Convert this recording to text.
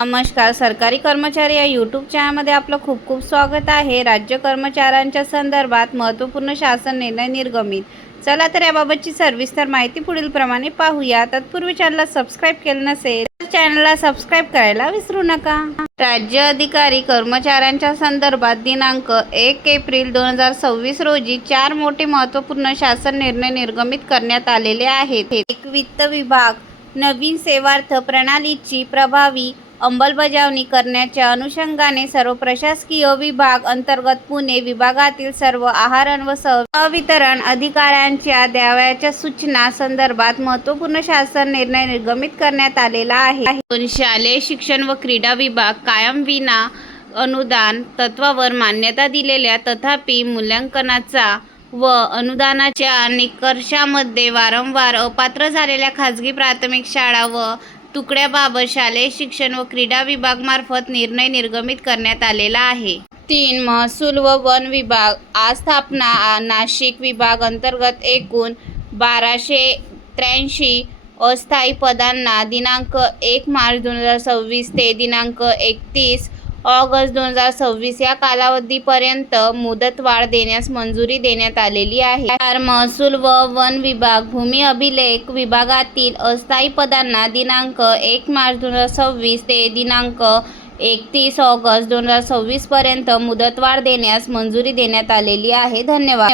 नमस्कार. सरकारी कर्मचारी या यूट्यूब चॅनलमध्ये आपलं खूप खूप स्वागत आहे. राज्य कर्मचाऱ्यांच्या संदर्भात महत्त्वपूर्ण शासन निर्णय निर्गमित. चला तर याबाबतची सविस्तर माहिती पुढील प्रमाणे पाहूया. तत्पूर्वी चॅनलला सबस्क्राईब केलं नसेल तर चॅनलला सबस्क्राईब करायला विसरू नका. राज्य अधिकारी कर्मचाऱ्यांच्या संदर्भात दिनांक 1 एप्रिल 2026 रोजी 4 मोठे महत्त्वपूर्ण शासन निर्णय निर्गमित करण्यात आलेले आहेत. एक, वित्त विभाग नवीन सेवार्थ प्रणालीची प्रभावी अंमलबजावणी करण्याच्या अनुषंगाने सर्व प्रशासकीय विभाग अंतर्गत पुणे विभागातील सर्व आहार व वितरण अधिकाऱ्यांच्या द्यावयाच्या सूचना संदर्भात महत्त्वपूर्ण शासन निर्णय निर्गमित करण्यात आलेला आहे. शालेय शिक्षण व क्रीडा विभाग कायम विना अनुदान तत्वावर मान्यता दिलेल्या तथापि मूल्यांकनाचा व अनुदानाच्या निकषामध्ये वारंवार अपात्र झालेल्या खाजगी प्राथमिक शाळा व तुकड्याबाबत शालेय शिक्षण व क्रीडा विभागामार्फत निर्णय निर्गमित करण्यात आलेला आहे. 3. महसूल व वन विभाग आस्थापना नाशिक विभाग अंतर्गत एकूण 1283 अस्थायी पदांना दिनांक 1 मार्च 2026 ते दिनांक 31 ऑगस्ट 2026 या कालावधीपर्यंत मुदतवाढ देण्यास मंजुरी देण्यात आलेली आहे. 4. महसूल व वन विभाग भूमी अभिलेख विभागातील अस्थायी पदांना दिनांक 1 मार्च 2026 ते दिनांक 31 ऑगस्ट 2026 पर्यंत मुदतवाढ देण्यास मंजुरी देण्यात आलेली आहे. धन्यवाद.